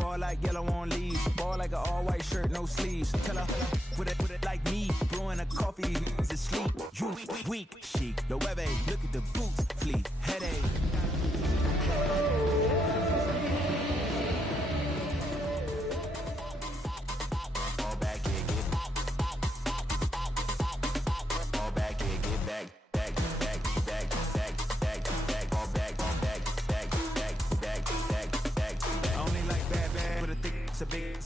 Ball like yellow on leaves, ball like an all-white shirt, no sleeves. Tell her put it like me, blowing a coffee, he's asleep. You weak, chic, the webby, look at the boots, fleet, headache.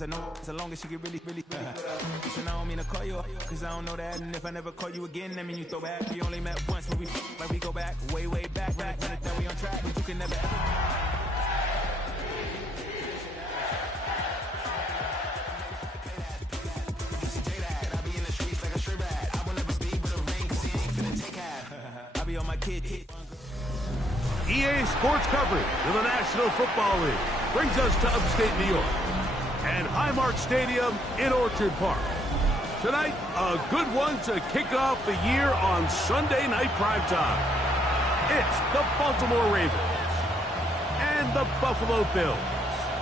I know as long as she get really Listen, I don't mean to call you up, cause I don't know that. And if I never call you again, that mean you throw back. We only met once, but we like we go back, way back. Run it that we on track, but you can never ever. I'll be on my kid. EA Sports coverage of the National Football League brings us to upstate New York and Highmark Stadium in Orchard Park. Tonight, a good one to kick off the year on Sunday night primetime. It's the Baltimore Ravens and the Buffalo Bills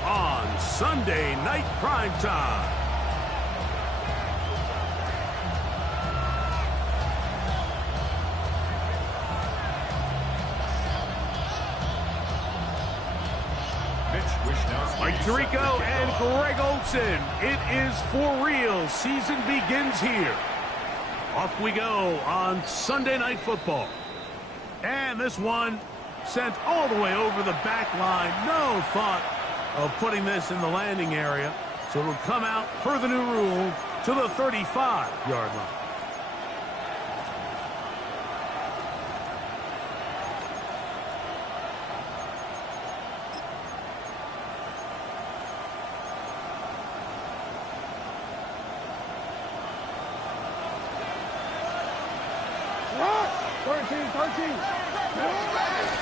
on Sunday night primetime. Mike Tirico and Greg Olsen. It is for real. Season begins here. Off we go on Sunday Night Football. And this one sent all the way over the back line. No thought of putting this in the landing area. So it'll come out, per the new rule, to the 35-yard line.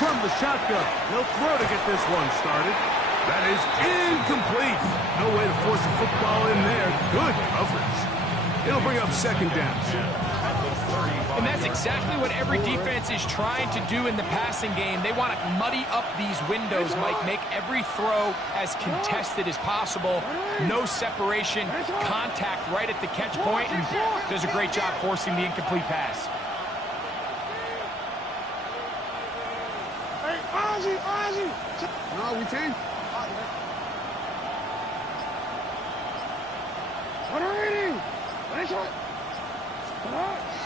From the shotgun, they'll throw to get this one started. That is incomplete. No way to force the football in there. Good coverage. It'll bring up second down. And that's exactly what every defense is trying to do in the passing game. They want to muddy up these windows, Mike, make every throw as contested as possible. No separation, contact right at the catch point, and does a great job forcing the incomplete pass. No, we can't.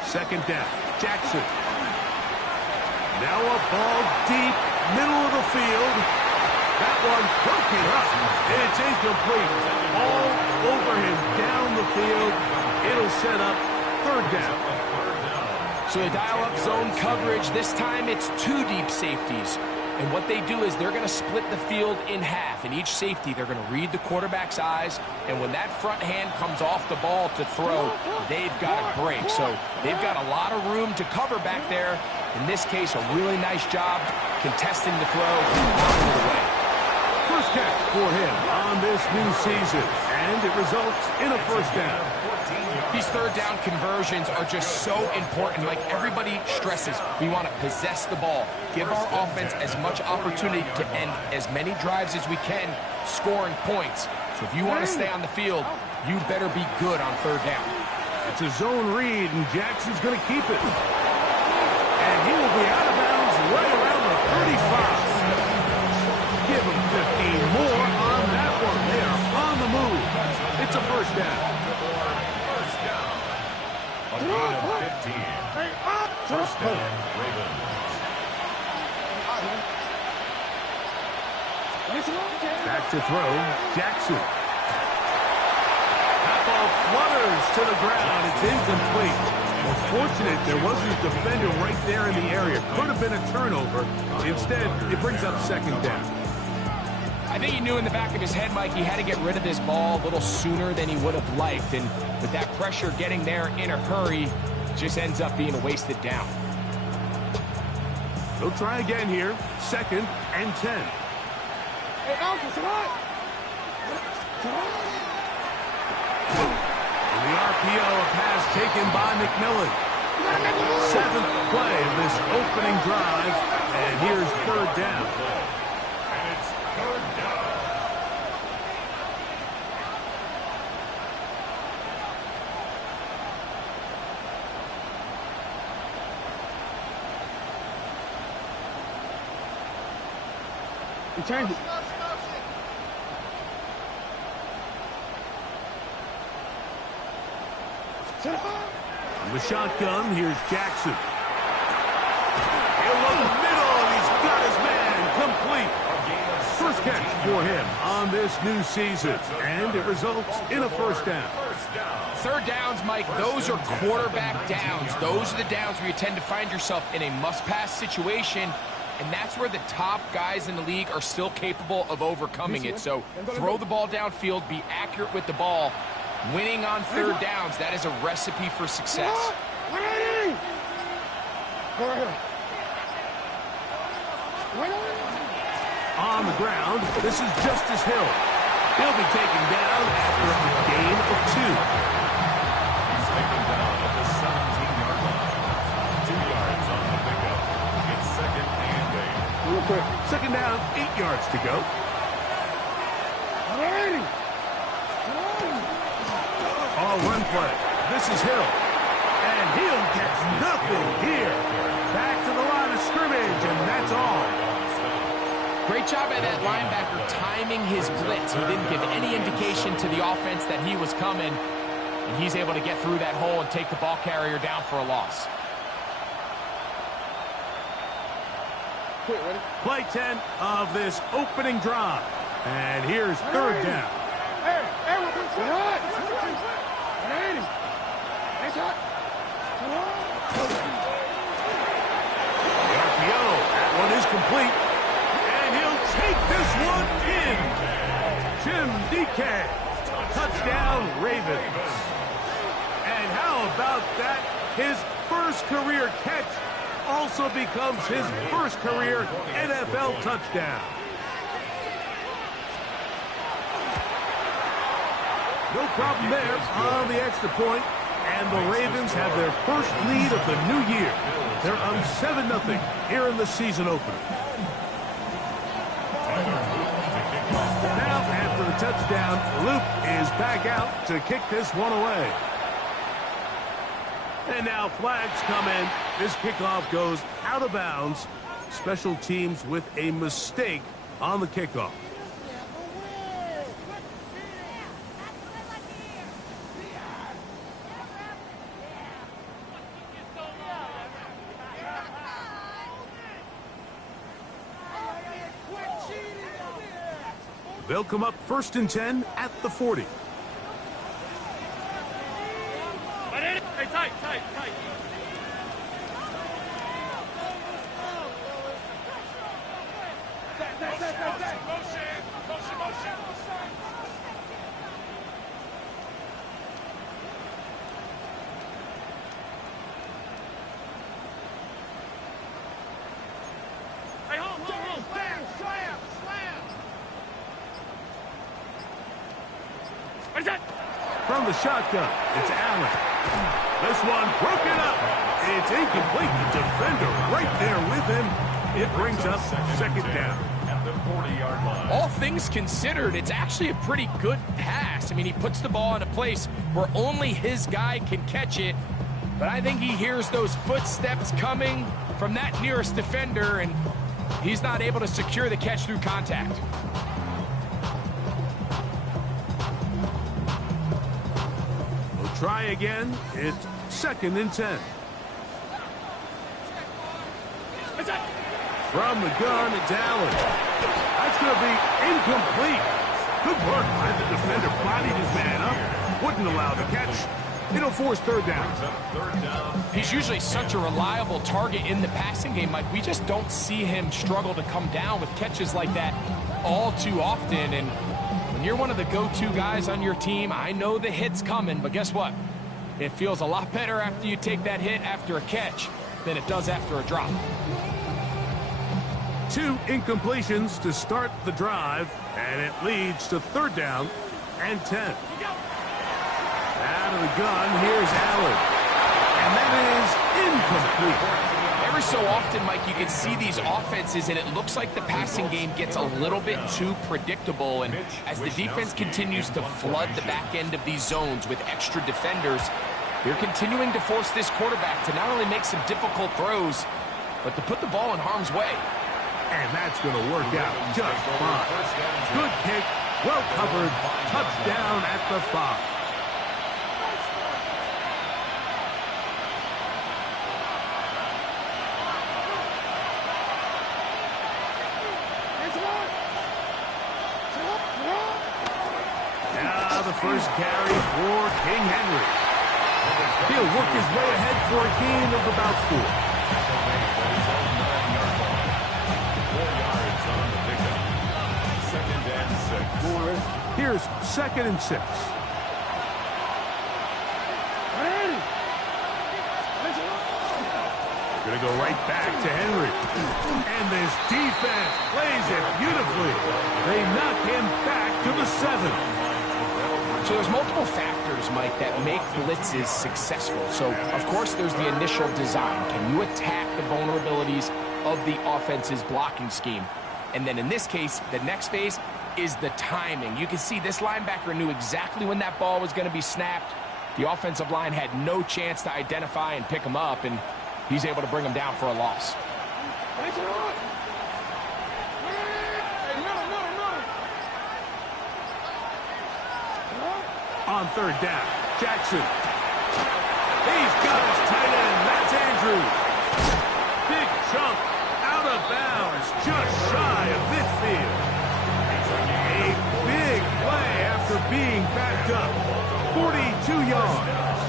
Second down, Jackson. Now a ball deep, middle of the field. That one broken up. It's incomplete. All over him, down the field. It'll set up third down. So they dial up zone coverage. This time it's two deep safeties. And what they do is they're going to split the field in half. In each safety, they're going to read the quarterback's eyes. And when that front hand comes off the ball to throw, they've got to break. So they've got a lot of room to cover back there. In this case, a really nice job contesting the throw out of the way. First catch for him on this new season. And it results in a first down. These third down conversions are just so important. Like everybody stresses, we want to possess the ball, give our offense as much opportunity to end as many drives as we can, scoring points. So if you want to stay on the field, you better be good on third down. It's a zone read, and Jackson's going to keep it. And he will be out of bounds right around the 35. Give him 15 more on that one. They are on the move. It's a first down. A gain of 15. First down, Ravens. Back to throw, Jackson. That ball flutters to the ground. It's incomplete. Well, fortunate there wasn't a defender right there in the area. Could have been a turnover. Instead, it brings up second down. I think he knew in the back of his head, Mike, he had to get rid of this ball a little sooner than he would have liked. And with that pressure getting there in a hurry, just ends up being a wasted down. He'll try again here. Second and 10. Hey, Alpha, In the RPO, a pass taken by McMillan. Seventh play of this opening drive, and here's third down. And it's third down. We changed it. On the shotgun, here's Jackson. He'll run the middle, and he's got his man complete. First catch for him on this new season, and it results in a first down. Third downs, Mike, those are quarterback downs. Those are the downs where you tend to find yourself in a must-pass situation, and that's where the top guys in the league are still capable of overcoming it. So throw the ball downfield, be accurate with the ball. Winning on third downs, that is a recipe for success. On the ground, this is Justice Hill. He'll be taken down after a gain of 2. He's taken down at the 17-yard line. 2 yards on the pickup. It's second and 8. Real quick. Second down, 8 yards to go. All run play. This is Hill. And he'll get nothing here. Back to the line of scrimmage, and that's all. Great job by that linebacker timing his blitz. He didn't give any indication to the offense that he was coming, and he's able to get through that hole and take the ball carrier down for a loss. Play 10 of this opening drive. And here's third down. The RPO, that one is complete. And he'll take this one in. Jim DK, touchdown Ravens. And how about that? His first career catch also becomes his first career NFL touchdown. No problem there on the extra point, and the Ravens have their first lead of the new year. They're up 7-0 here in the season opener. Now, after the touchdown, Luke is back out to kick this one away. And now flags come in. This kickoff goes out of bounds. Special teams with a mistake on the kickoff. They'll come up 1st and 10 at the 40. Hey, tight. Motion. Hey, hold. Slam. What is that? From the shotgun, it's Allen. This one broken up. It's incomplete. The defender right there with him. It brings up second down. At the 40-yard line. All things considered, it's actually a pretty good pass. I mean, he puts the ball in a place where only his guy can catch it. But I think he hears those footsteps coming from that nearest defender, and he's not able to secure the catch through contact. We'll try again. It's 2nd and 10. From the gun, it's Allen. That's going to be incomplete. Good work by the defender. Bodied his man up. Wouldn't allow the catch. It'll force third down. He's usually such a reliable target in the passing game, Mike. We just don't see him struggle to come down with catches like that all too often. And when you're one of the go-to guys on your team, I know the hit's coming, but guess what? It feels a lot better after you take that hit after a catch than it does after a drop. 2 incompletions to start the drive, and it leads to third down and 10. Out of the gun, here's Allen. And that is incomplete. Every so often, Mike, you can see these offenses, and it looks like the passing game gets a little bit too predictable. And as the defense continues to flood the back end of these zones with extra defenders, they're continuing to force this quarterback to not only make some difficult throws, but to put the ball in harm's way. And that's going to work out just fine. Good kick, well covered, touchdown at the 5. Now the first carry for King Henry. He'll work his way ahead for a gain of about 4. 4 yards on the pickup. 2nd and 6. Here's 2nd and 6. Going to go right back to Henry. And this defense plays it beautifully. They knock him back to the 7. So there's multiple factors, Mike, that make blitzes successful. So, of course, there's the initial design. Can you attack the vulnerabilities of the offense's blocking scheme? And then in this case, the next phase is the timing. You can see this linebacker knew exactly when that ball was going to be snapped. The offensive line had no chance to identify and pick him up, and he's able to bring him down for a loss. On 3rd down, Jackson. He's got his tight end. That's Andrews. Big chunk out of bounds, just shy of midfield. A big play after being backed up. 42 yards.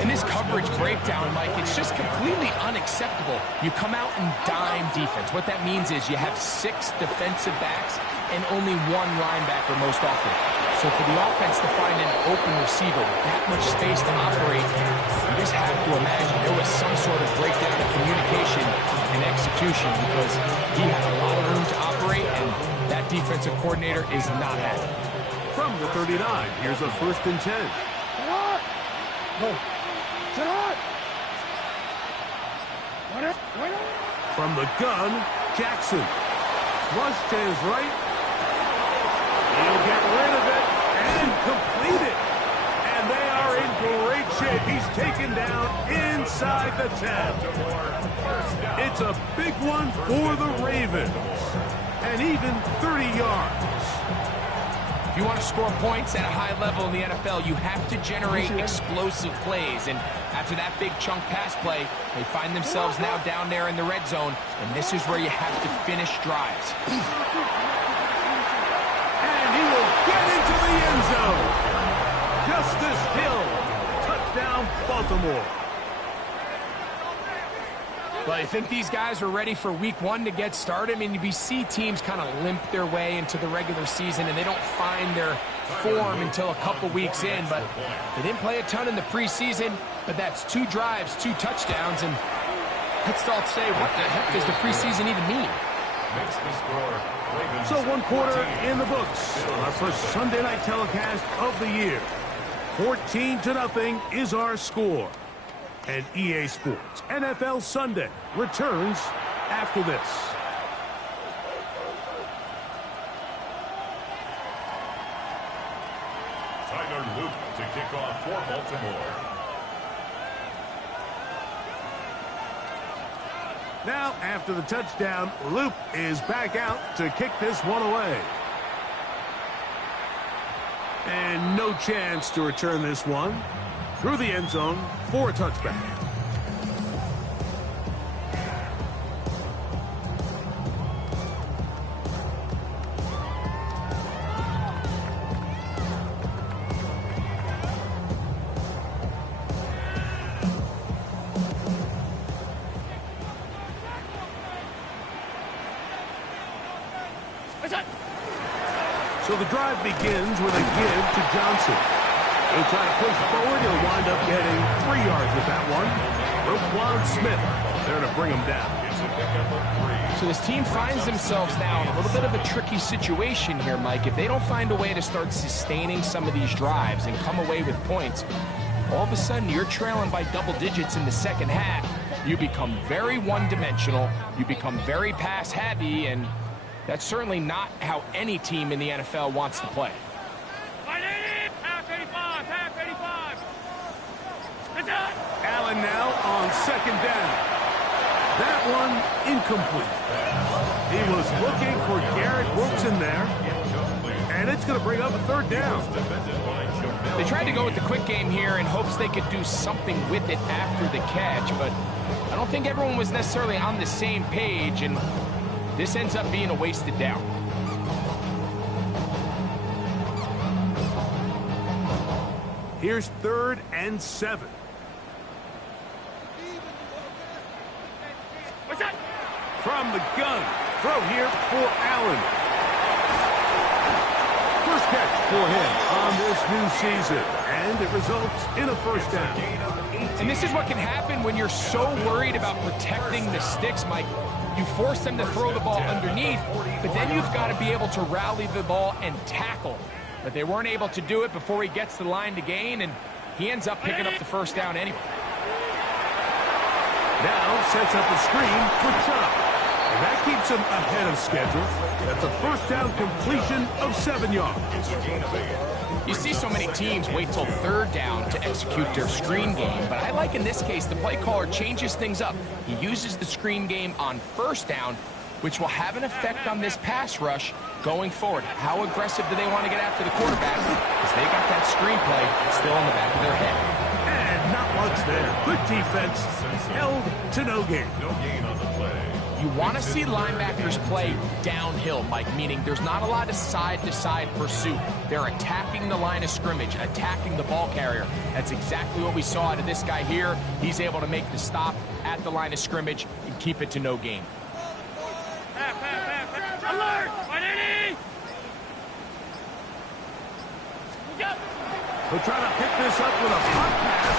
In this coverage breakdown, Mike, it's just completely unacceptable. You come out in dime defense. What that means is you have 6 defensive backs and only 1 linebacker most often. So for the offense to find an open receiver with that much space to operate, you just have to imagine there was some sort of breakdown in communication and execution, because he had a lot of room to operate, and that defensive coordinator is not happy. From the 39, here's a 1st and 10. From the gun, Jackson. Flush to his right. He'll get rid of it and complete it. And they are in great shape. He's taken down inside the 10. It's a big one for the Ravens. And even 30 yards. If you want to score points at a high level in the NFL, you have to generate explosive plays. And after that big chunk pass play, they find themselves now down there in the red zone. And this is where you have to finish drives. And he will get into the end zone. Justice Hill. Touchdown, Baltimore. Well, you think these guys are ready for week 1 to get started? I mean, we see teams kind of limp their way into the regular season, and they don't find their form until a couple weeks in. But they didn't play a ton in the preseason, but that's 2 drives, 2 touchdowns, and let's all say, what the heck does the preseason even mean? So 1 quarter in the books on our first Sunday night telecast of the year. 14-0 is our score. And EA Sports NFL Sunday returns after this. Tyler Luke to kick off for Baltimore. Now, after the touchdown, Luke is back out to kick this one away. And no chance to return this one through the end zone for a touchback. So the drive begins with a give to Johnson. He'll try to push forward. He'll wind up getting 3 yards with that one. Roquan Smith there to bring him down. So this team finds themselves now in a little bit of a tricky situation here, Mike. If they don't find a way to start sustaining some of these drives and come away with points, all of a sudden you're trailing by double digits in the second half. You become very one-dimensional, you become very pass-heavy, and that's certainly not how any team in the NFL wants to play. Half 85, half 85. It's out. Allen now on second down. That one incomplete. He was looking for Garrett Wilson there, and it's going to bring up a third down. They tried to go with the quick game here in hopes they could do something with it after the catch, but I don't think everyone was necessarily on the same page, and this ends up being a wasted down. Here's 3rd and 7. What's that? From the gun, throw here for Allen. First catch for him on this new season, and it results in a first down. And this is what can happen when you're so worried about protecting the sticks, Mike. You force them to throw the ball underneath, but then you've got to be able to rally the ball and tackle. But they weren't able to do it before he gets to the line to gain, and he ends up picking up the first down anyway. Now sets up a screen for Chubb, and that keeps him ahead of schedule. That's a first down completion of 7 yards. You see so many teams wait till 3rd down to execute their screen game, but I like in this case the play caller changes things up. He uses the screen game on 1st down, which will have an effect on this pass rush going forward. How aggressive do they want to get after the quarterback? Because they got that screen play still in the back of their head. And not much there. Good defense, held to no gain. No gain on the play. You want to see linebackers play downhill, Mike, meaning there's not a lot of side-to-side pursuit. They're attacking the line of scrimmage, attacking the ball carrier. That's exactly what we saw out of this guy here. He's able to make the stop at the line of scrimmage and keep it to no gain. Alert! 180! He'll try to pick this up with a punt pass.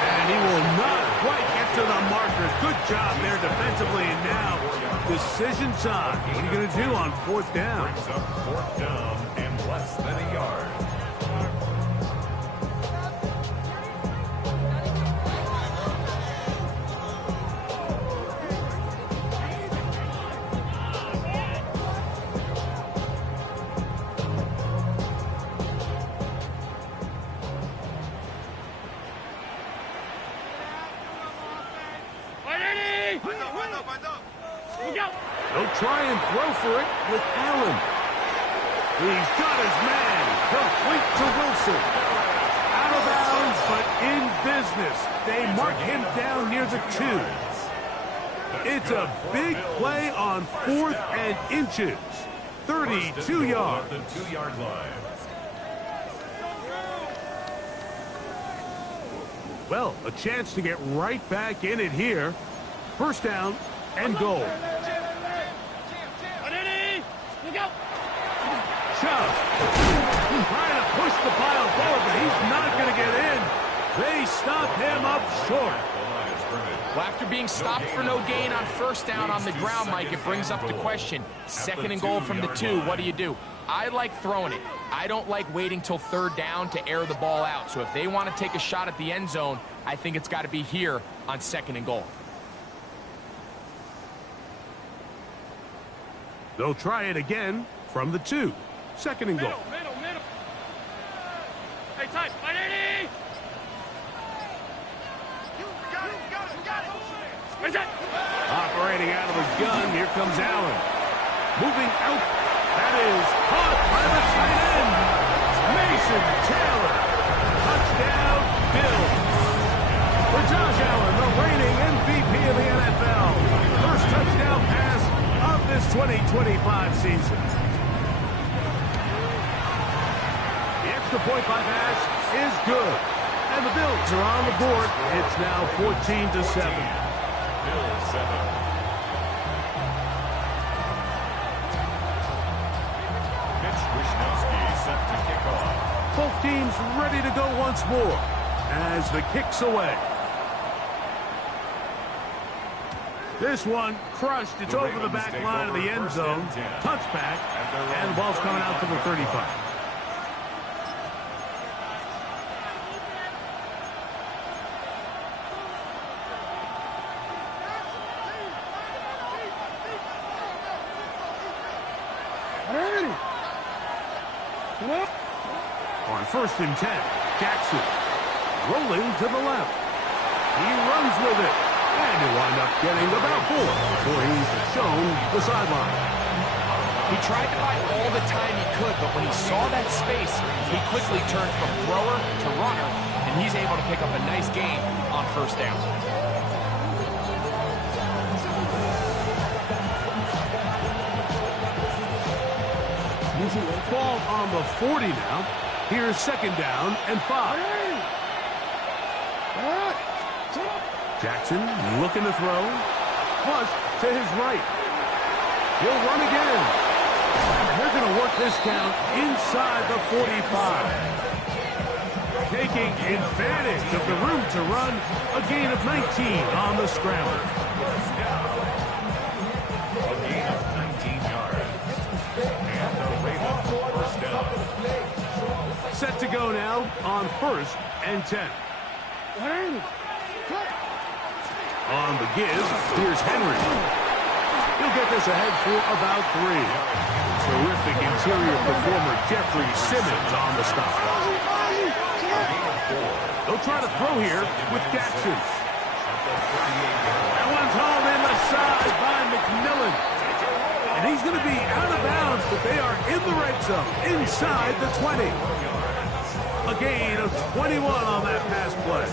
And he will not quite get to the markers. Good job there defensively. And now, decision time. What are you going to do on 4th down? Brings up 4th down and less than a yard. They'll try and throw for it with Allen. He's got his man. Complete to Wilson. Out of bounds, but in business. They mark him down near the 2. It's a big play on 4th and inches. 32 yards. The 2-yard line. Well, a chance to get right back in it here. First down and goal. Chubb trying to push the pile forward, but he's not going to get in. They stop him up short. Well, after being stopped for no gain on 1st down on the ground, Mike, it brings up the question. 2nd and goal from the 2, what do? I like throwing it. I don't like waiting till 3rd down to air the ball out. So if they want to take a shot at the end zone, I think it's got to be here on 2nd and goal. They'll try it again from the 2. 2nd and goal. Middle. Hey, tight. 180! Got it. Where's that? Operating out of the gun, here comes Allen. Moving out, that is caught by the tight end, Mason Taylor. Touchdown, Bills. For Josh Allen, the reigning MVP of the NFL. First touchdown pass of this 2025 season. The extra point by pass is good. And the Bills are on the board. It's now 14-7. Bills 7. Mitch Wishnowsky set to kick off. Both teams ready to go once more as the kick's away. This one crushed. It's over the back line of the end zone. Touchback. And the ball's coming out to the 35. On 1st and 10, Jackson rolling to the left. He runs with it, and he'll wind up getting about 4 before he's shown the sideline. He tried to buy all the time he could, but when he saw that space, he quickly turned from thrower to runner, and he's able to pick up a nice gain on 1st down. Ball on the 40 now. Here's 2nd down and 5. Jackson looking to throw. Flush to his right. He'll run again. And they're going to work this down inside the 45. Taking advantage of the room to run. A gain of 19 on the scramble. A gain of 19 yards. And the Ravens 1st down. Set to go now on 1st and 10. On the give, here's Henry. He'll get this ahead for about 3. Terrific interior performer Jeffrey Simmons on the stop. They'll try to throw here with Jackson. That one's hauled in the side by McMillan. And he's going to be out of bounds, but they are in the red zone, inside the 20. A gain of 21 on that pass play.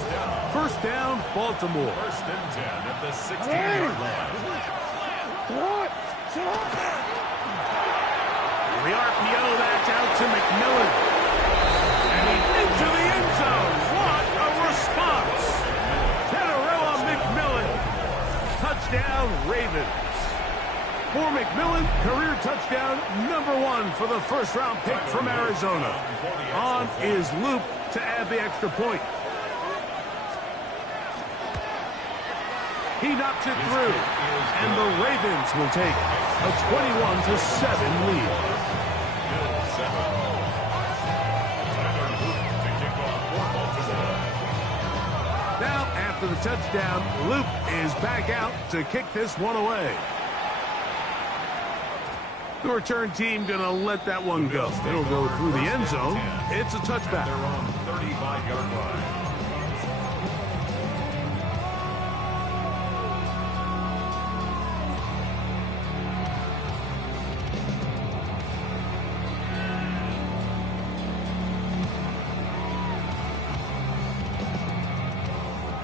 1st down, Baltimore. 1st and 10 at the 16-yard line. The RPO, that's out to McMillan. And he's into the end zone. What a response. Teteroa McMillan. Touchdown, Ravens. For McMillan, career touchdown #1 for the 1st-round pick from Arizona. On is Luke to add the extra point. He knocks it through, and the Ravens will take a 21-7 lead. Now, after the touchdown, Luke is back out to kick this one away. The return team going to let that one go. It'll go through the end zone. It's a touchback. They're on 35-yard line.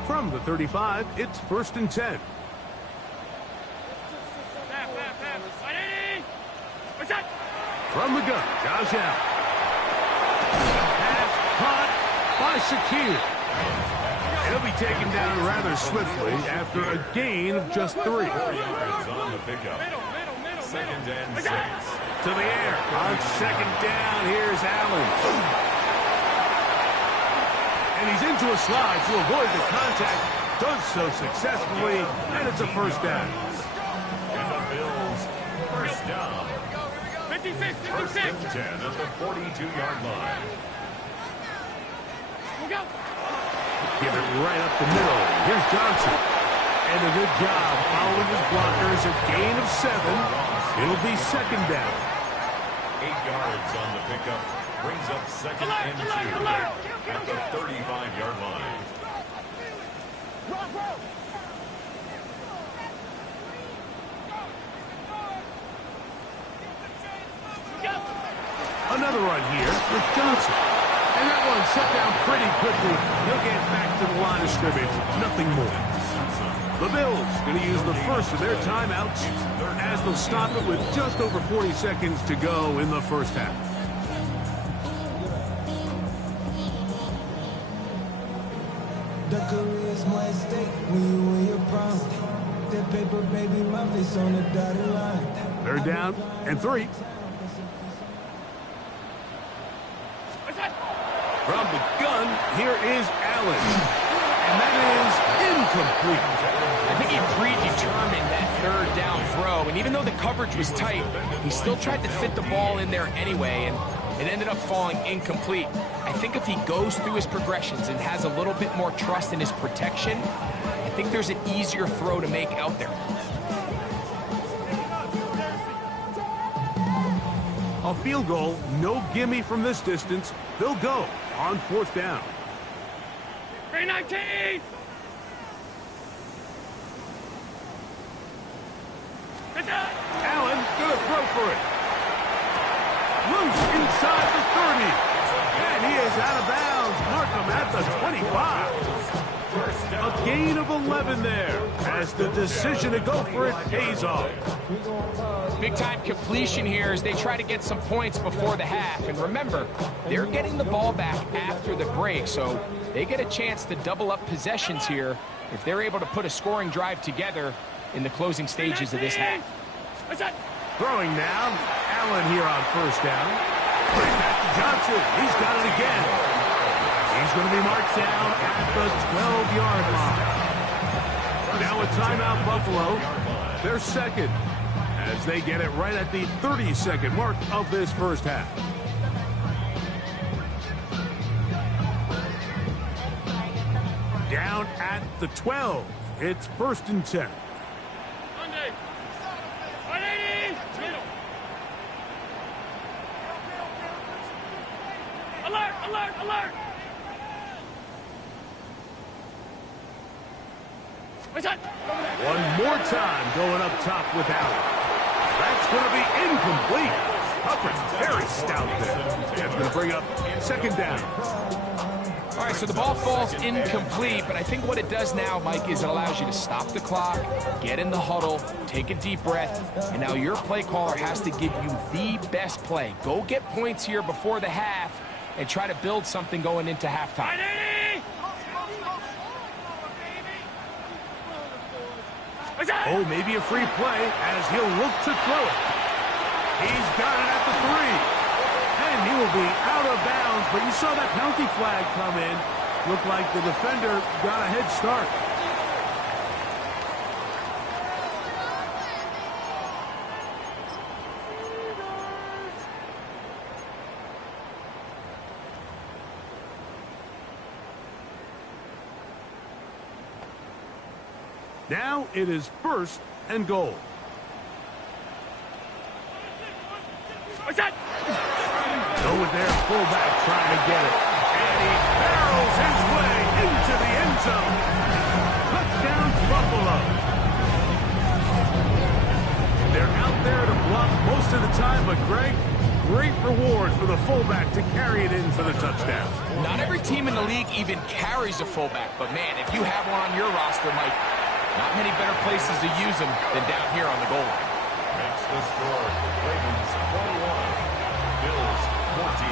From the 35, it's 1st and 10. From the gun, Josh Allen. Pass caught by Shakir. He'll be taken down rather swiftly after a gain of just 3. 3 yards on the pickup. 2nd and 6. To the air. On 2nd down, here's Allen. And he's into a slide to avoid the contact. Does so successfully, and it's a 1st down. And the Bills 1st down. 56, 1st 56. and 10 at the 42-yard line. Give it right up the middle. Here's Johnson. And a good job following his blockers. A gain of 7. It'll be 2nd down. 8 yards on the pickup. Brings up 2nd and 2 at the 35-yard line. Another run here with Johnson. And that one shut down pretty quickly. He'll get back to the line of scrimmage. Nothing more. The Bills going to use the first of their timeouts as they'll stop it with just over 40 seconds to go in the 1st half. The career's more at stake when you win your prom. That paper, baby, my face on the dotted line. 3rd down and 3. From the gun, here is Allen. And that is incomplete. I think he predetermined that 3rd down throw, and even though the coverage was tight, he still tried to fit the ball in there anyway, and it ended up falling incomplete. I think if he goes through his progressions and has a little bit more trust in his protection, I think there's an easier throw to make out there. A field goal, no gimme from this distance. They'll go on 4th down. 319! Allen gonna throw for it. Loose inside the 30. And he is out of bounds. Markham at the 25. A gain of 11 there as the decision to go for it pays off. Big-time completion here as they try to get some points before the half. And remember, they're getting the ball back after the break, so they get a chance to double up possessions here if they're able to put a scoring drive together in the closing stages of this half. Throwing now, Allen here on 1st down. Right back to Johnson. He's got it again. He's going to be marked down at the 12-yard line. Now a timeout, Buffalo. They're second as they get it right at the 30-second mark of this first half. Down at the 12. It's 1st and 10. Alert! Alert! Alert! One more time going up top with Allen. That's going to be incomplete. Coverage very stout there. That's going to bring up 2nd down. All right, so the ball falls incomplete, but I think what it does now, Mike, is it allows you to stop the clock, get in the huddle, take a deep breath, and now your play caller has to give you the best play. Go get points here before the half and try to build something going into halftime. Oh, maybe a free play as he'll look to throw it. He's got it at the 3. And he will be out of bounds, but you saw that penalty flag come in. Looked like the defender got a head start. Now it is 1st and goal. What's that? Go with their fullback trying to get it. And he barrels his way into the end zone. Touchdown, Buffalo. They're out there to block most of the time, but Greg, great reward for the fullback to carry it in for the touchdown. Not every team in the league even carries a fullback, but man, if you have one on your roster, Mike, not many better places to use them than down here on the goal line. Makes the score Ravens 21, Bills 14.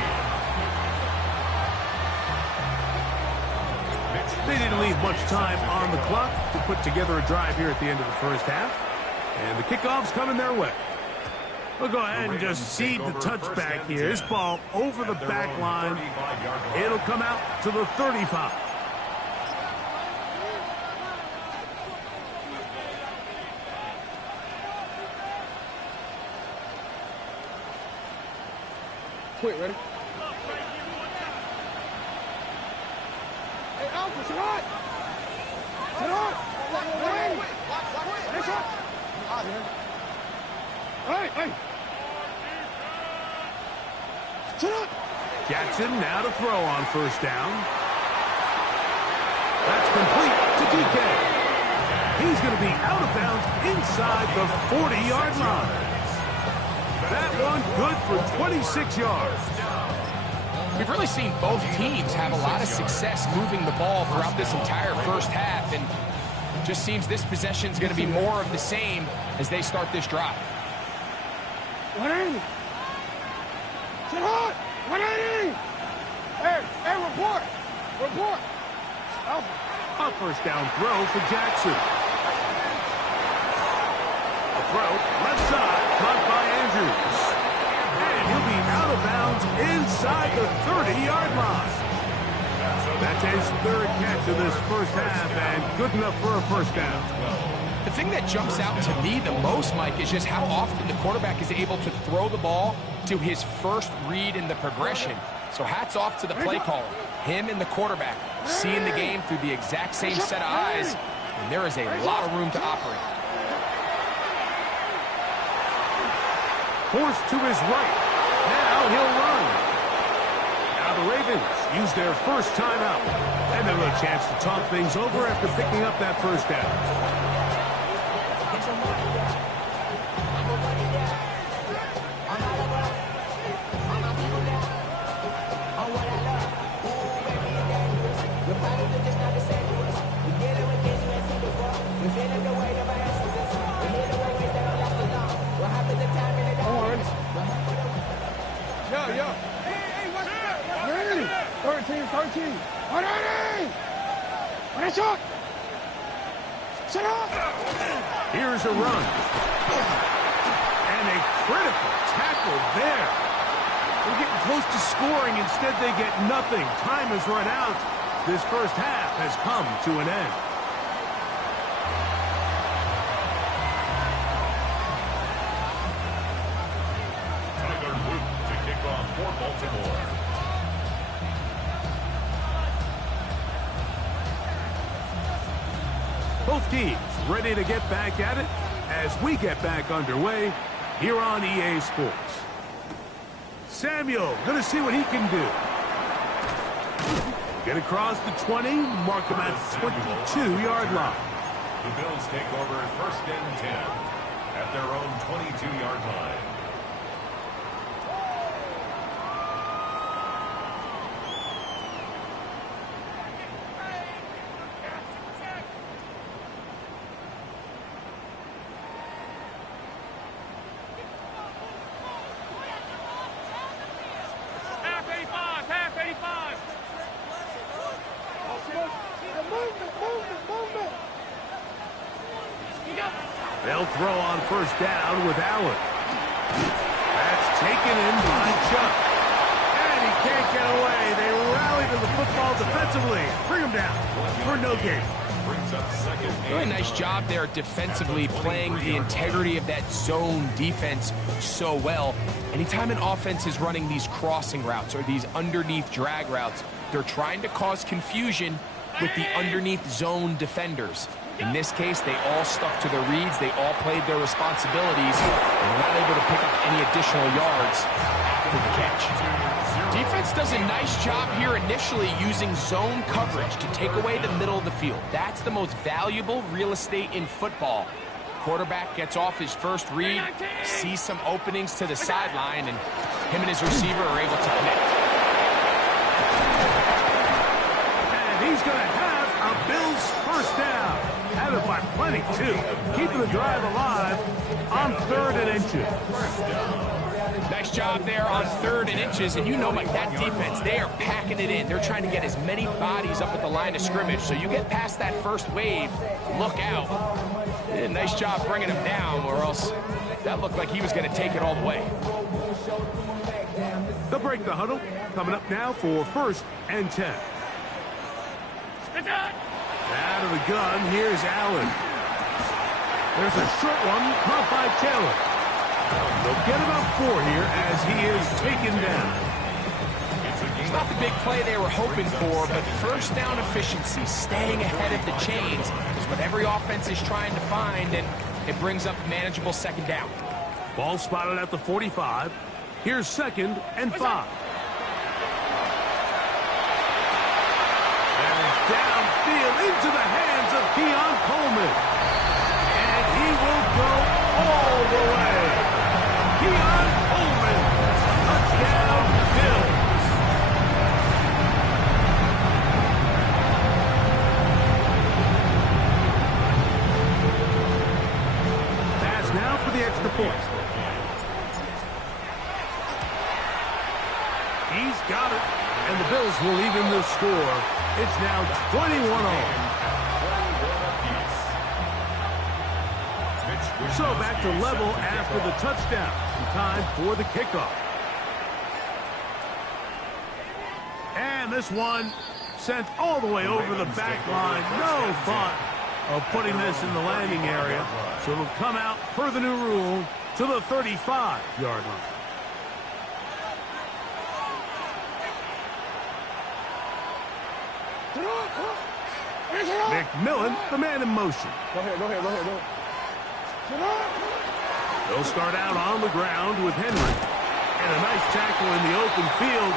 They didn't leave much time on the clock to put together a drive here at the end of the first half. And the kickoff's coming their way. We'll go ahead and just seed the touchback here. This ball over the back line. It'll come out to the 35. Quick, ready? Hey, Alpha, sit on! Sit on! Hey! Hey, shot! Hey! Sit up! Jackson now to throw on 1st down. That's complete to DK. He's going to be out of bounds inside the 40-yard line. That one good for 26 yards. We've really seen both teams have a lot of success moving the ball throughout this entire first half, and it just seems this possession is going to be more of the same as they start this drive. 180! Sit hot! 180! Hey, report! Report! Alpha. A 1st down throw for Jackson. A throw left side, caught by Andrews. And he'll be out of bounds inside the 30-yard line. That's his 3rd catch of this first half, and good enough for a 1st down. The thing that jumps out to me the most, Mike, is just how often the quarterback is able to throw the ball to his first read in the progression. So hats off to the play caller. Him and the quarterback seeing the game through the exact same set of eyes, and there is a lot of room to operate. Forced to his right. Now he'll run. Now the Ravens use their first timeout. And they'll have a chance to talk things over after picking up that first down. Yo. Hey, what's that? 13. 180! What a shot! Shut up! Here's a run. And a critical tackle there. They're getting close to scoring. Instead, they get nothing. Time has run out. This first half has come to an end. Tyler Wood to kick off for Baltimore. Both teams ready to get back at it as we get back underway here on EA Sports. Samuel going to see what he can do. Get across the 20, mark him at 22-yard line. The Bills take over 1st and 10 at their own 22-yard line. Half 85. Movement. They'll throw on first down with Allen. That's taken in by Chuck. And he can't get away. They rally to the football defensively. Bring him down for no gain. Brings up 2nd and Really nice job there defensively, playing the integrity of that zone defense so well. Anytime an offense is running these crossing routes or these underneath drag routes, they're trying to cause confusion with the underneath zone defenders. In this case, they all stuck to their reads. They all played their responsibilities, and they're not able to pick up any additional yards after the catch. Defense does a nice job here initially using zone coverage to take away the middle of the field. That's the most valuable real estate in football. Quarterback gets off his first read, sees some openings to the sideline, and him and his receiver are able to connect. And he's going to have a Bills first down. Had it by plenty, too. Keeping the drive alive on 3rd and inches. Nice job there on 3rd and inches, and you know, Mike, that defense, they are packing it in. They're trying to get as many bodies up at the line of scrimmage, so you get past that first wave, look out. They did a nice job bringing him down, or else that looked like he was going to take it all the way. They'll break the huddle. Coming up now for 1st and 10. Out of the gun, here's Allen. There's a short one caught by Taylor. They'll get about 4 here as he is taken down. It's not the big play they were hoping for, but first down efficiency, staying ahead of the chains, is what every offense is trying to find, and it brings up a manageable 2nd down. Ball spotted at the 45. Here's 2nd and 5. Downfield into the hands of Keon Coleman. And he will go all the way. Keon Coleman, touchdown Bills. Pass now for the extra point. He's got it. And the Bills will even the score. It's now 21 all. So back to level after the touchdown. Time for the kickoff. And this one sent all the way over the back line. No thought of putting this in the landing area. So it'll come out per the new rule to the 35-yard line. McMillan, the man in motion. Go ahead. They'll start out on the ground with Henry. And a nice tackle in the open field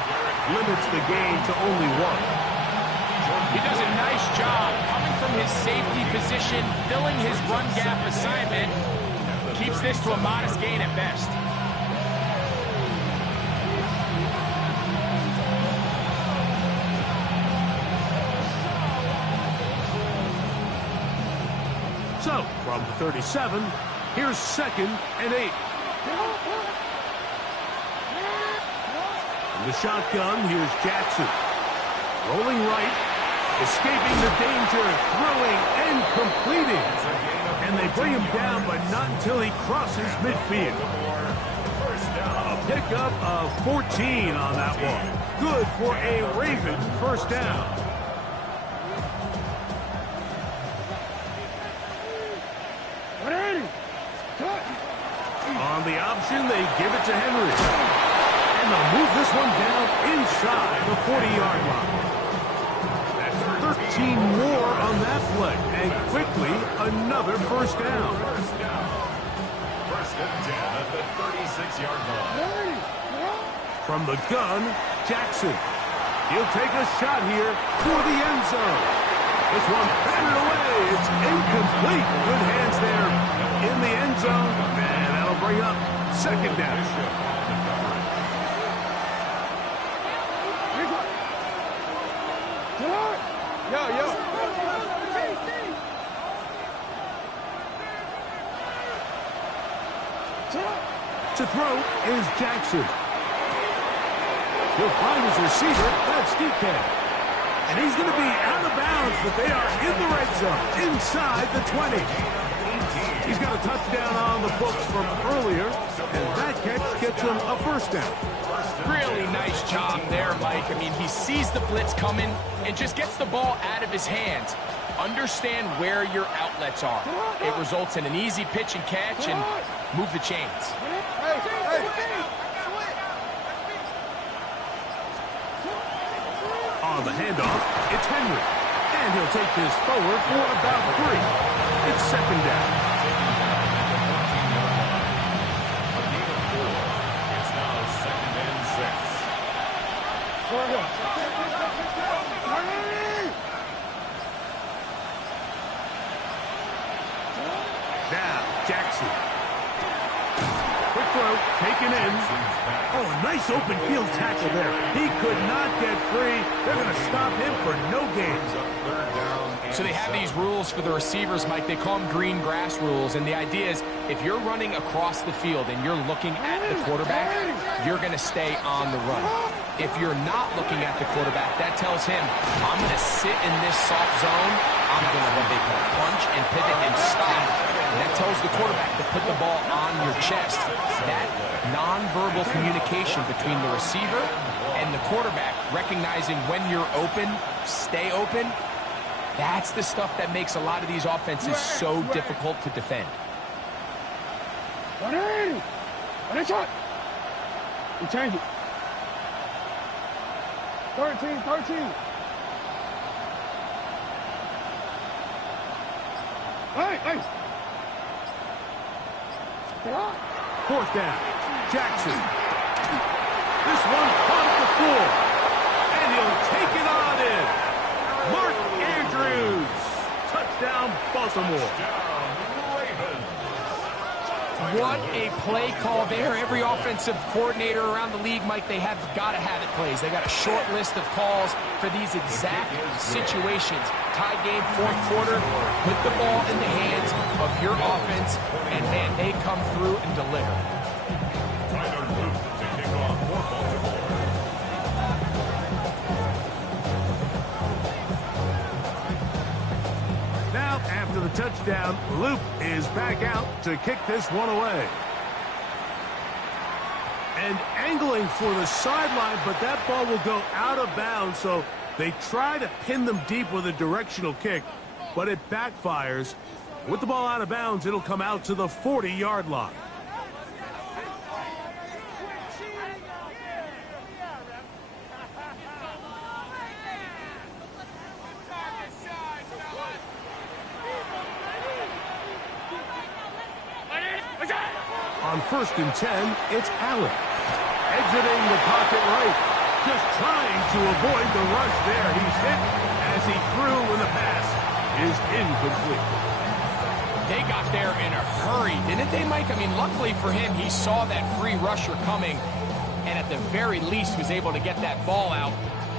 limits the gain to only 1. He does a nice job coming from his safety position, filling his run gap assignment. Keeps this to a modest gain at best. So, from the 37, here's 2nd and 8. From the shotgun, here's Jackson. Rolling right, escaping the danger, throwing and completing. And they bring him down, but not until he crosses midfield. A pickup of 14 on that one. Good for a Raven first down. On the option, they give it to Henry. And they'll move this one down inside the 40-yard line. That's 13 more on that play. And quickly, another first down. First and 10 at the 36-yard line. From the gun, Jackson. He'll take a shot here for the end zone. This one batted away. It's incomplete. Good hands there in the end zone. And that'll bring up 2nd down. Yo. To throw is Jackson. He'll find his receiver. That's DK. And he's going to be out of bounds, but they are in the red zone, inside the 20. He's got a touchdown on the books from earlier, and that catch gets him a first down. Really nice job there, Mike. I mean, he sees the blitz coming and just gets the ball out of his hands. Understand where your outlets are. It results in an easy pitch and catch and move the chains. On the handoff, it's Henry. And he'll take this forward for about 3. It's 2nd down. It's now 2nd and 6. Now, Jackson. Quick throw, taken in. Oh, a nice open field tackle there. He could not get free. They're going to stop him for no gain. So they have these rules for the receivers, Mike. They call them green grass rules. And the idea is if you're running across the field and you're looking at the quarterback, you're going to stay on the run. If you're not looking at the quarterback, that tells him, I'm going to sit in this soft zone. I'm going to what they call punch and pivot and stop. And that tells the quarterback to put the ball on your chest. That nonverbal communication between the receiver and the quarterback, recognizing when you're open, stay open, that's the stuff that makes a lot of these offenses so difficult to defend. 180. One shot. You change it. 13. Hey. 4th down. Jackson. This one caught the floor. And he'll take it on in. Mark Andrews. Touchdown, Baltimore. What a play call there. Every offensive coordinator around the league, Mike, they have got to have it plays. They got a short list of calls for these exact situations. Tie game, 4th quarter, put the ball in the hands of your offense, and man, they come through and deliver. Tyler Luke to kick off for Baltimore. Now, after the touchdown, Luke is back out to kick this one away. And angling for the sideline, but that ball will go out of bounds, so they try to pin them deep with a directional kick, but it backfires. With the ball out of bounds, it'll come out to the 40-yard line. On 1st and 10, it's Allen. exiting the pocket right. Just trying to avoid the rush there. He's hit as he threw when the pass is incomplete. They got there in a hurry, didn't they, Mike? I mean, luckily for him, he saw that free rusher coming, and at the very least was able to get that ball out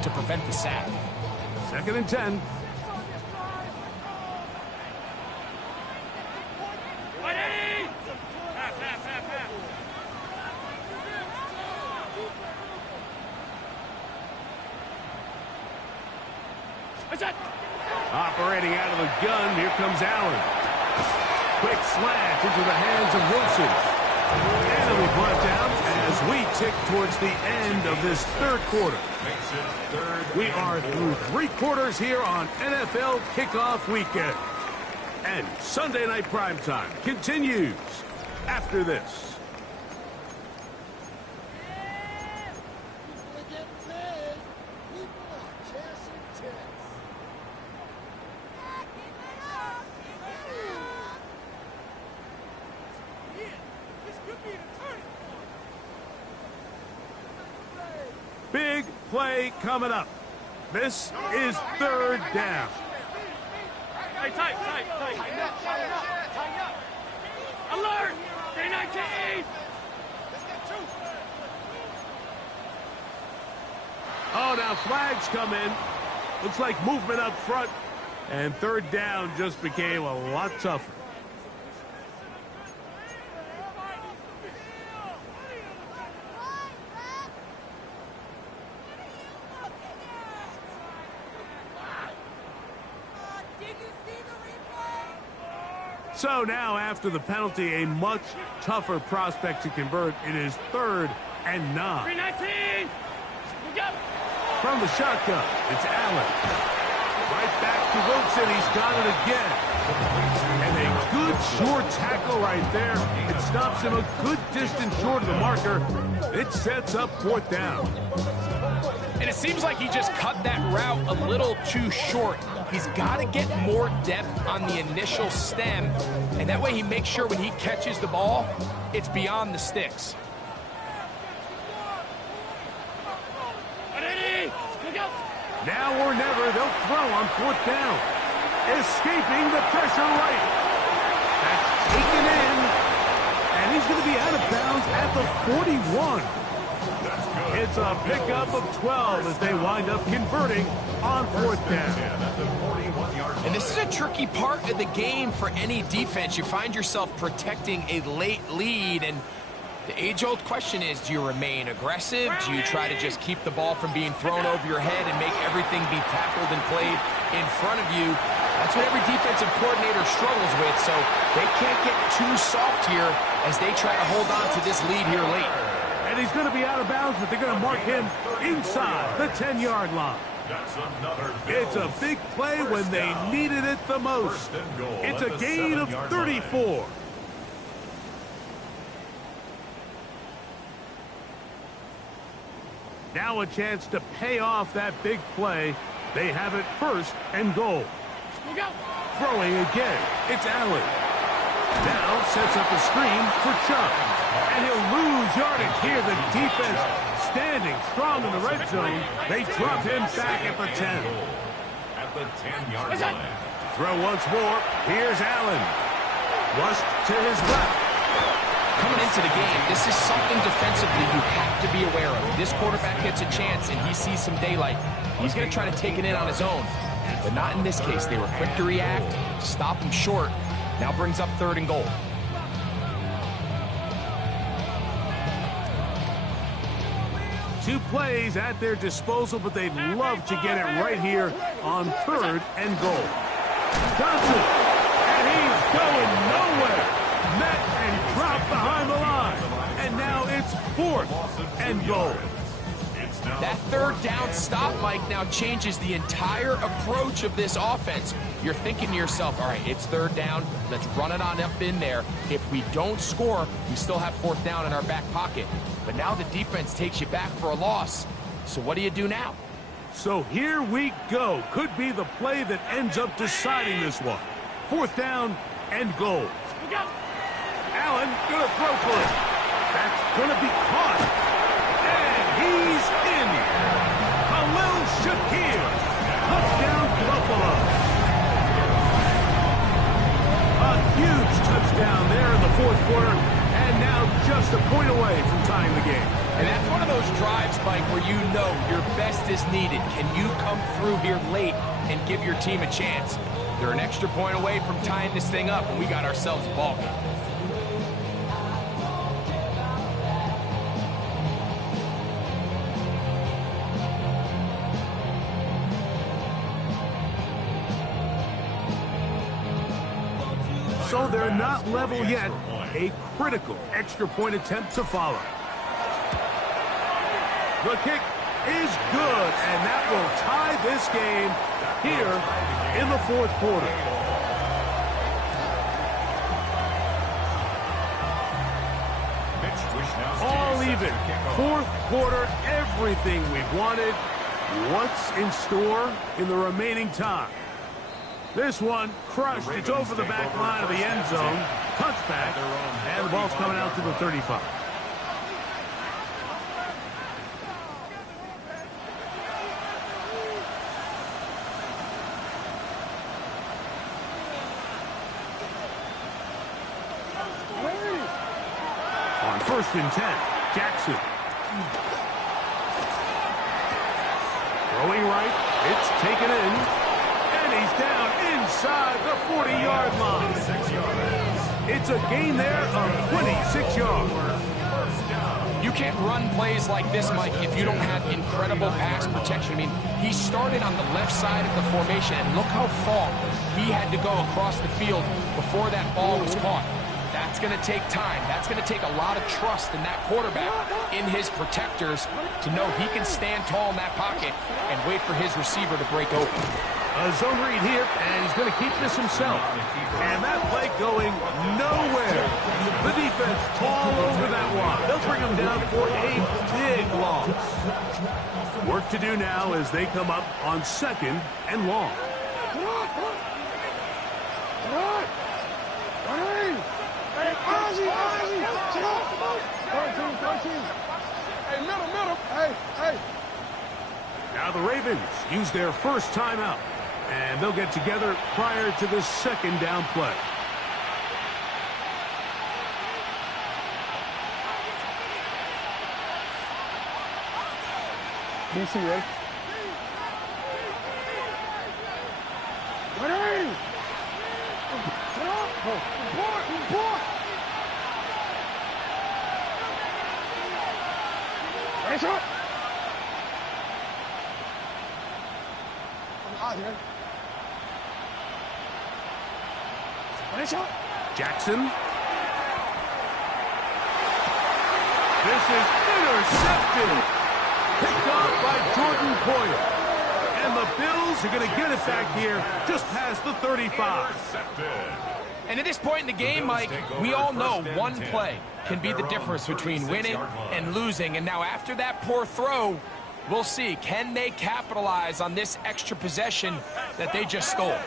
to prevent the sack. 2nd and 10. Operating out of the gun, here comes Allen. Quick slant into the hands of Wilson. And it'll be brought down as we tick towards the end of this 3rd quarter. We are through 3 quarters here on NFL Kickoff Weekend. And Sunday Night Primetime continues after this. Big play coming up. This is 3rd down. Hey, tight. Alert! 319! Oh, now flags come in. Looks like movement up front. And 3rd down just became a lot tougher. So now, after the penalty, a much tougher prospect to convert. It is 3rd and 9. 319! Go! From the shotgun, it's Allen. Right back to Wilson. He's got it again. And a good short tackle right there. It stops him a good distance short of the marker. It sets up 4th down. And it seems like he just cut that route a little too short. He's got to get more depth on the initial stem, and that way he makes sure when he catches the ball, it's beyond the sticks. Now or never, they'll throw on 4th down. Escaping the pressure right. That's taken in, and he's going to be out of bounds at the 41. It's a pickup of 12 as they wind up converting on 4th down. And this is a tricky part of the game for any defense. You find yourself protecting a late lead, and the age-old question is, do you remain aggressive? Do you try to just keep the ball from being thrown over your head and make everything be tackled and played in front of you? That's what every defensive coordinator struggles with, so they can't get too soft here as they try to hold on to this lead here late. And he's going to be out of bounds, but they're going to mark him inside the 10-yard line. It's a big play when they needed it the most. It's a gain of 34. Now a chance to pay off that big play. They have it 1st and goal. Throwing again. It's Allen. Now sets up a screen for Chubb. And he'll lose yardage here. The defense standing strong in the red zone. They drop him back at the 10. At the 10-yard line. Throw once more. Here's Allen. Flushed to his left. Coming into the game, this is something defensively you have to be aware of. This quarterback gets a chance and he sees some daylight. He's going to try to take it in on his own. But not in this case. They were quick to react, stop him short. Now brings up 3rd and goal. Two plays at their disposal, but they'd love to get it right here on 3rd and goal. Johnson, and he's going nowhere. Met and dropped behind the line. And now it's 4th and goal. That 3rd down stop, Mike, now changes the entire approach of this offense. You're thinking to yourself, all right, it's 3rd down. Let's run it on up in there. If we don't score, we still have 4th down in our back pocket. But now the defense takes you back for a loss. So what do you do now? So here we go. Could be the play that ends up deciding this one. 4th down and goal. Allen gonna throw for it. That's gonna be caught. drives, Mike, where you know your best is needed. Can you come through here late and give your team a chance? They're an extra point away from tying this thing up, and we got ourselves a ball game. So they're not level yet. A critical extra point attempt to follow. The kick is good, and that will tie this game here in the fourth quarter. All even. Fourth quarter, everything we've wanted. What's in store in the remaining time? This one crushed. It's over the back line of the end zone. Touchback, and the ball's coming out to the 35. On 1st and 10, Jackson. Throwing right, it's taken in, and he's down inside the 40-yard line. It's a gain there of 26 yards. You can't run plays like this, Mike, if you don't have incredible pass protection. I mean, he started on the left side of the formation, and look how far he had to go across the field before that ball was caught. That's going to take time. That's going to take a lot of trust in that quarterback, in his protectors, to know he can stand tall in that pocket and wait for his receiver to break open. A zone read here, and he's going to keep this himself. And that play going nowhere. The defense all over that one. They'll bring him down for a big loss. Work to do now as they come up on 2nd and long. Hey, middle. Hey. Now the Ravens use their first timeout, and they'll get together prior to the 2nd down play. DC, ready? Ready! Board! Race up! I'm out here. Race up! Jackson. This is intercepted. Picked off by Jordan Poyer. And the Bills are going to get it back here just past the 35. And at this point in the game, Mike, we all know one play can be the difference between winning and losing. And now after that poor throw, we'll see, can they capitalize on this extra possession that they just stole?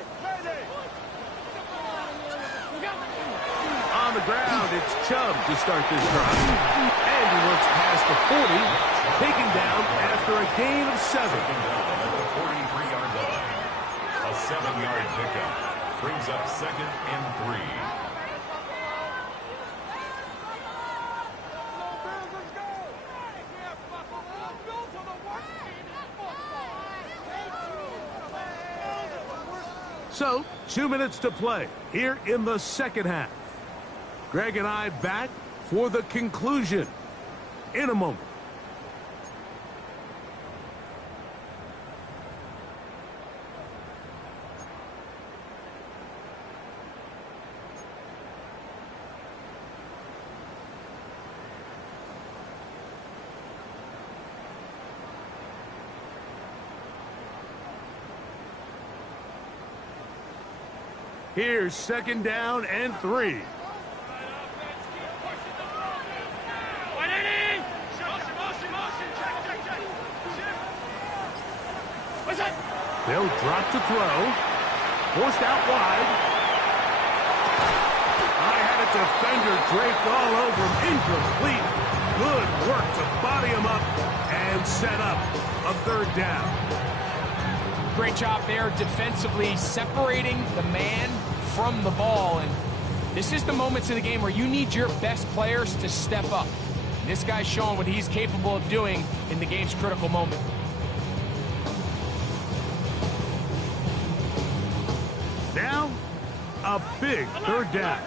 On the ground, it's Chubb to start this drive. And he works past the 40, taken down after a gain of 7. 43-yard line. A 7-yard pickup brings up 2nd and 3. So, 2 minutes to play here in the 2nd half. Greg and I back for the conclusion in a moment. Here's 2nd down and 3. They'll drop to throw. Forced out wide. I had a defender draped all over him. Incomplete. Good work to body him up and set up a 3rd down. Great job there defensively, separating the man from the ball. And this is the moments in the game where you need your best players to step up. This guy's showing what he's capable of doing in the game's critical moment. Now, a big third down.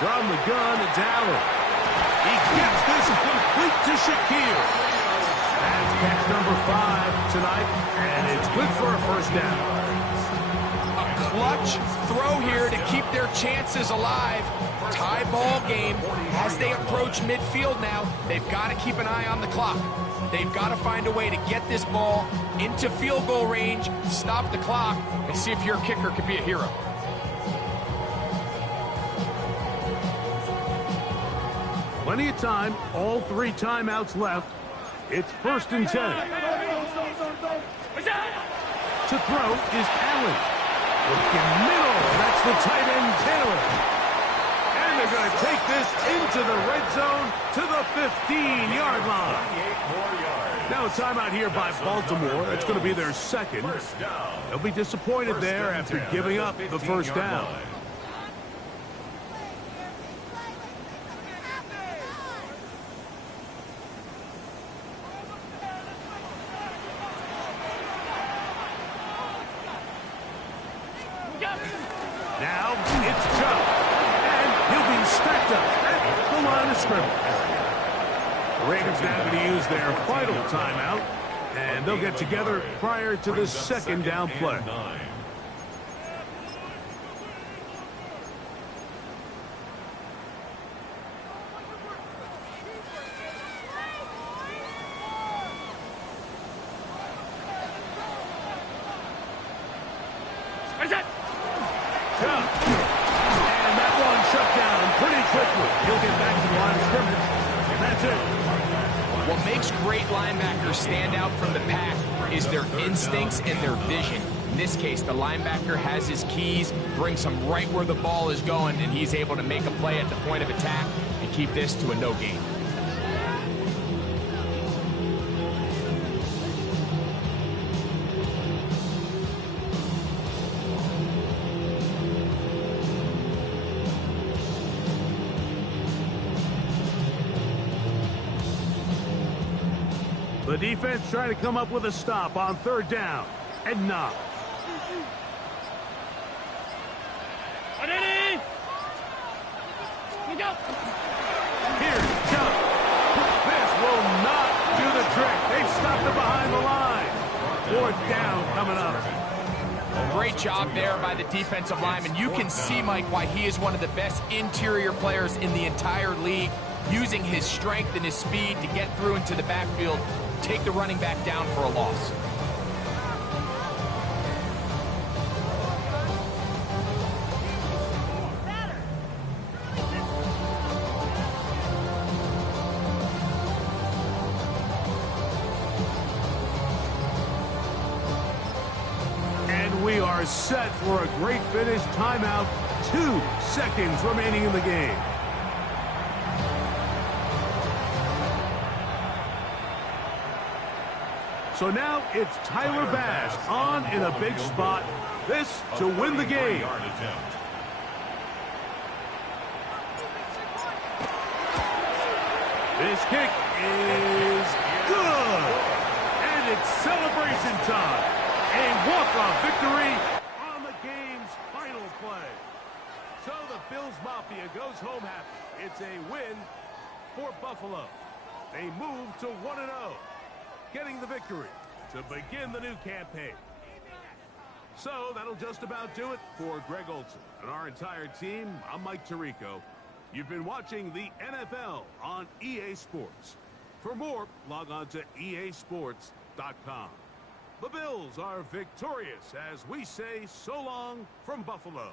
From the gun, it's Allen. He gets this complete to Shakir. That's catch number 5 tonight, and it's good for a first down. A clutch throw here to keep their chances alive. Tie ball game as they approach midfield now. They've got to keep an eye on the clock. They've got to find a way to get this ball into field goal range, stop the clock, and see if your kicker can be a hero. Plenty of time, all 3 timeouts left. It's 1st and 10. To throw is Allen. Looking middle, that's the tight end Taylor. And they're going to take this into the red zone to the 15-yard line. Now a timeout here by Baltimore. That's going to be their second. They'll be disappointed there after giving up the first down. Now it's Chubb, and he'll be stacked up at the line of scrimmage. The Ravens now going to use their final timeout, and they'll get together prior to the second down play. And that one shut down pretty quickly. He'll get back to the line of scrimmage, and that's it. What makes great linebackers stand out from the pack is their instincts and their vision. In this case, the linebacker has his keys, brings him right where the ball is going, and he's able to make a play at the point of attack and keep this to a no gain. The defense trying to come up with a stop on 3rd down. And not. Here's Chubb. This will not do the trick. They've stopped it behind the line. 4th down coming up. Great job there by the defensive lineman. You can see, Mike, why he is one of the best interior players in the entire league, using his strength and his speed to get through into the backfield, take the running back down for a loss. And we are set for a great finish. Timeout. 2 seconds remaining in the game. So now it's Tyler Bass on in a big spot. This to win the game. This kick is good. And it's celebration time. A walk-off victory on the game's final play. So the Bills Mafia goes home happy. It's a win for Buffalo. They move to 1-0. Getting the victory to begin the new campaign. So that'll just about do it for Greg Olsen and our entire team. I'm Mike Tirico. You've been watching the NFL on EA Sports. For more, log on to easports.com. The Bills are victorious as we say so long from Buffalo.